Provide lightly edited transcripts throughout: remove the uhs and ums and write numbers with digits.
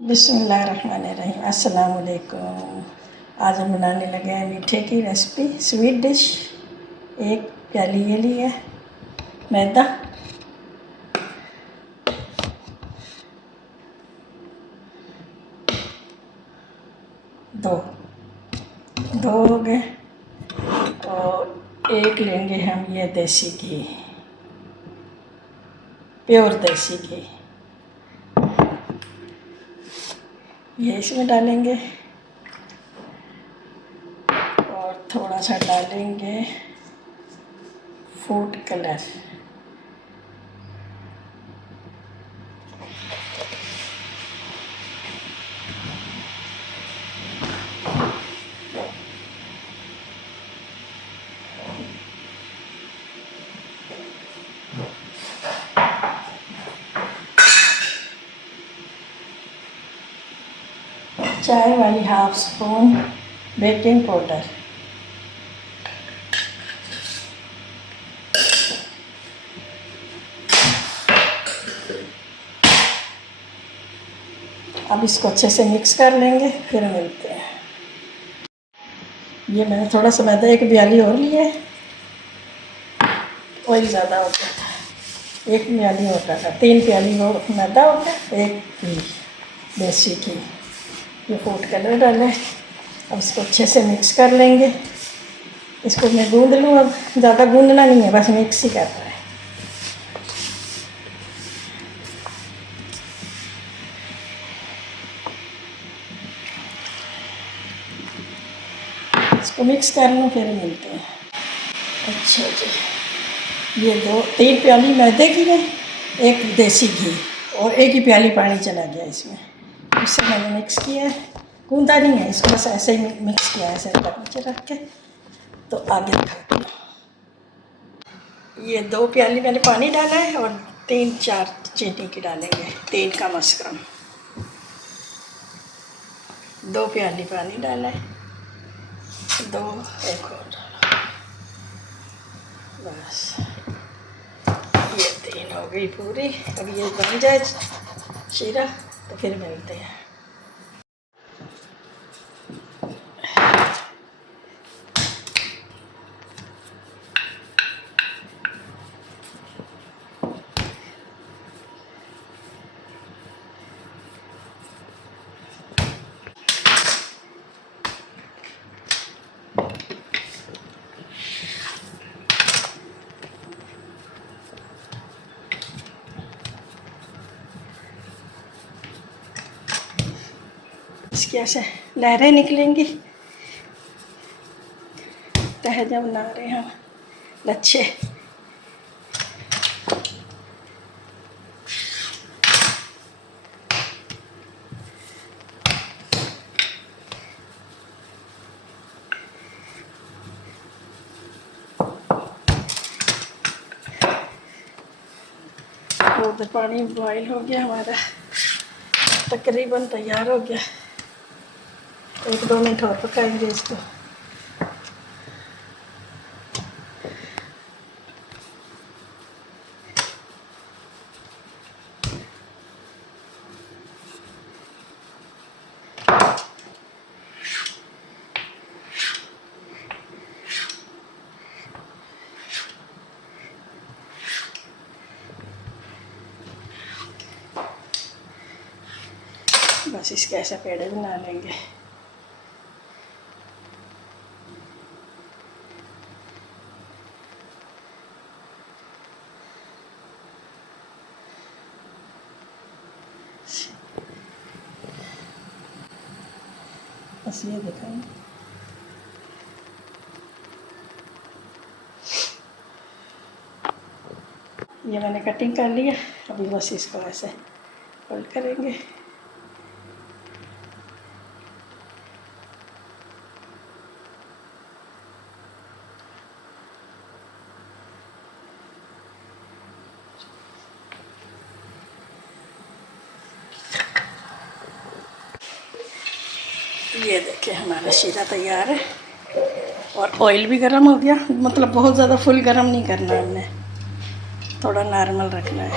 बिस्मिल्लाहिर्रहमानिर्रहीम। अस्सलाम वालेकुम। आज हम बनाने लगे हैं मीठे की रेसिपी, स्वीट डिश। एक प्याली ये ली है मैदा, दो दो हो गए, और एक लेंगे हम ये देसी घी, प्योर देसी घी, ये इसमें डालेंगे। और थोड़ा सा डालेंगे फूड कलर, चाय वाली हाफ स्पून बेकिंग पाउडर, अब इसको अच्छे से मिक्स कर लेंगे, फिर मिलते हैं। ये मैंने थोड़ा सा मैदा, एक प्याली और ली है, ऑयल ज़्यादा हो गया था, एक प्याली होता था, 3 प्याली और मैदा हो गया, एक घी, देसी घी। ये फूड कलर डालें, अब इसको अच्छे से मिक्स कर लेंगे। इसको मैं गूंद लूँ, अब ज़्यादा गूंदना नहीं है, बस मिक्स ही करना है। इसको मिक्स कर लूँ, फिर मिलते हैं। अच्छा जी, ये 3 प्याली मैदे की है, एक देसी घी, और एक ही प्याली पानी चला गया इसमें। इससे मैंने मिक्स किया है, गूंदा नहीं है इसको, बस ऐसे ही मिक्स किया है, ऐसे नीचे रख के। तो आगे दिखाती हूँ। ये 2 प्याली मैंने पानी डाला है, और 3-4 चीनी की डालेंगे, 3 कम से कम। 2 प्याली पानी डाला है, 2 एक और डाला, बस ये 3 हो गई पूरी। अब ये बन जाए शीरा तो फिर मिलते हैं। इसकी ऐसे लहरें निकलेंगी, तह जब बना रहे हैं लच्छे। उधर पानी बॉयल हो गया हमारा, तकरीबन तैयार हो गया। 1-2 मिनट और पकाएंगे इसको। बस इसके ऐसे पेड़े बना लेंगे। बस ये दिखाएंगे। ये मैंने कटिंग कर लिया, अभी बस इसको ऐसे फोल्ड करेंगे। ये देखिए हमारा शीरा तैयार है, और ऑयल भी गर्म हो गया। मतलब बहुत ज़्यादा फुल गर्म नहीं करना है हमने, थोड़ा नॉर्मल रखना है।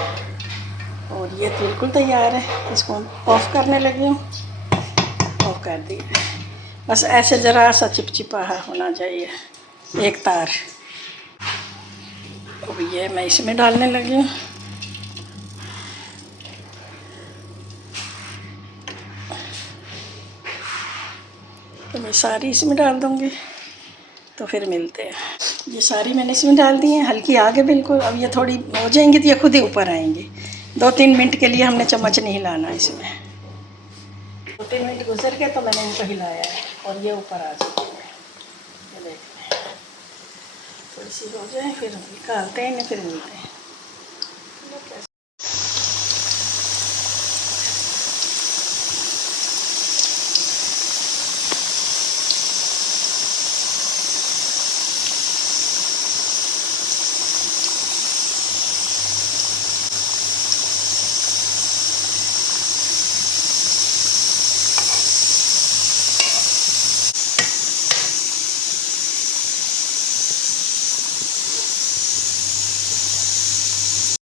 और ये तो बिल्कुल तैयार है। इसको ऑफ करने लगी हूँ। ऑफ कर दिया। बस ऐसे ज़रा सा चिपचिपा होना चाहिए, एक तार। अब ये मैं इसमें डालने लगी हूँ। तो मैं सारी इसमें डाल दूँगी, तो फिर मिलते हैं। ये सारी मैंने इसमें डाल दी हैं, हल्की आगे बिल्कुल। अब ये थोड़ी हो जाएंगी तो ये खुद ही ऊपर आएंगी। 2-3 मिनट के लिए हमने चम्मच नहीं हिलाना इसमें। 2-3 मिनट गुजर गए तो मैंने इनको हिलाया है और ये ऊपर आ चुकी है। ये देखते हैं, थोड़ी सी हो जाए फिर निकालते हैं इन्हें, फिर मिलते हैं।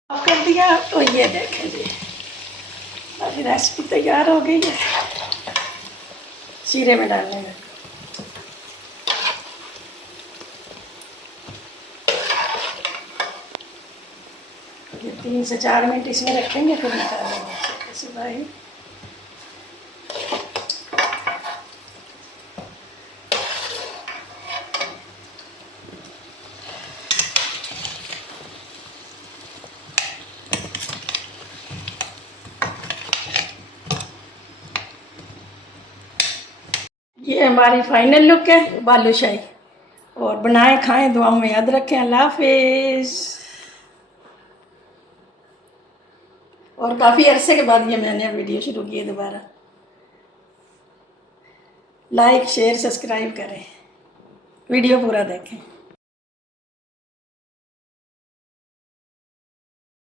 ऑफ कर दिया। तो ये देखें जी, अभी रेसिपी तैयार हो गई है। शीरे में डालने में ये 3 से 4 मिनट इसमें रखेंगे, फिर निकालेंगे कैसे भाई। ये हमारी फाइनल लुक है बालूशाही। और बनाएं खाएं, दुआओं में याद रखें। अल्लाह हाफिज़। और काफ़ी अरसे के बाद ये मैंने वीडियो शुरू की है दोबारा। लाइक शेयर सब्सक्राइब करें, वीडियो पूरा देखें।